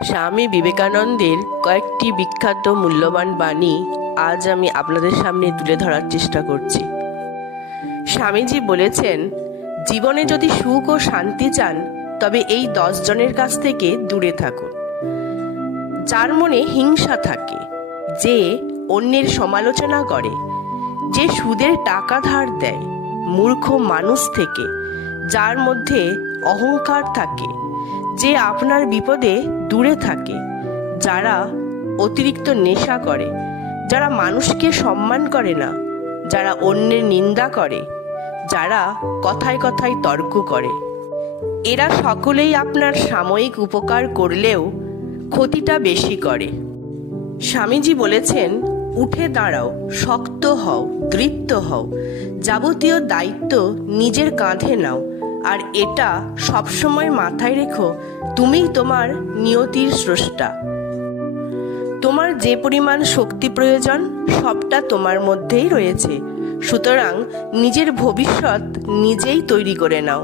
স্বামী বিবেকানন্দের কয়েকটি বিখ্যাত মূল্যবান বাণী আজ আমি আপনাদের সামনে তুলে ধরার চেষ্টা করছি। স্বামীজি বলেছেন, জীবনে যদি সুখ ও শান্তি চান তবে এই 10 জনের কাছ থেকে দূরে থাকুন। যার মনে হিংসা থাকে, যে অন্যের সমালোচনা করে, যে সুদের টাকা ধার দেয়, মূর্খ মানুষ থেকে, যার মধ্যে অহংকার থাকে, যে আপনার বিপদে দূরে থাকে, যারা অতিরিক্ত নেশা করে, যারা মানুষকে সম্মান করে না, যারা অন্যের নিন্দা করে, যারা কথায় কথায় তর্ক করে, এরা সকলেই আপনার সাময়িক উপকার করলেও ক্ষতিটা বেশি করে। স্বামীজি বলেছেন, উঠে দাঁড়াও, শক্ত হও, দৃপ্ত হও, যাবতীয় দায়িত্ব নিজের কাঁধে নাও, আর এটা সবসময় মাথায় রেখো, তুমিই তোমার নিয়তির স্রষ্টা। তোমার যে পরিমাণ শক্তি প্রয়োজন সবটা তোমার মধ্যেই রয়েছে, সুতরাং নিজের ভবিষ্যৎ নিজেই তৈরি করে নাও।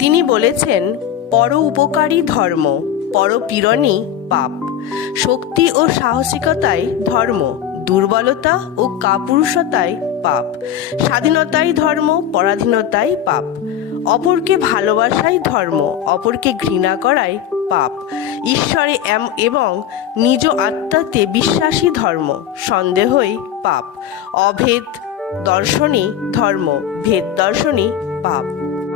তিনি বলেছেন, পর উপকারী ধর্ম, পরপীড়নই পাপ। শক্তি ও সাহসিকতাই ধর্ম, দুর্বলতা ও কাপুরুষতাই পাপ। স্বাধীনতাই ধর্ম, পরাধীনতাই পাপ। অপরকে ভালোবাসাই ধর্ম, অপরকে ঘৃণা করাই পাপ। ঈশ্বরে এবং নিজ আত্মাতে বিশ্বাসী ধর্ম, সন্দেহই পাপ। অভেদ দর্শনই ধর্ম, ভেদ দর্শনই পাপ।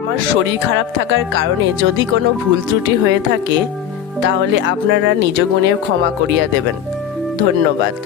আমার শরীর খারাপ থাকার কারণে যদি কোনো ভুল ত্রুটি হয়ে থাকে তাহলে আপনারা নিজ গুণে ক্ষমা করিয়া দেবেন। ধন্যবাদ।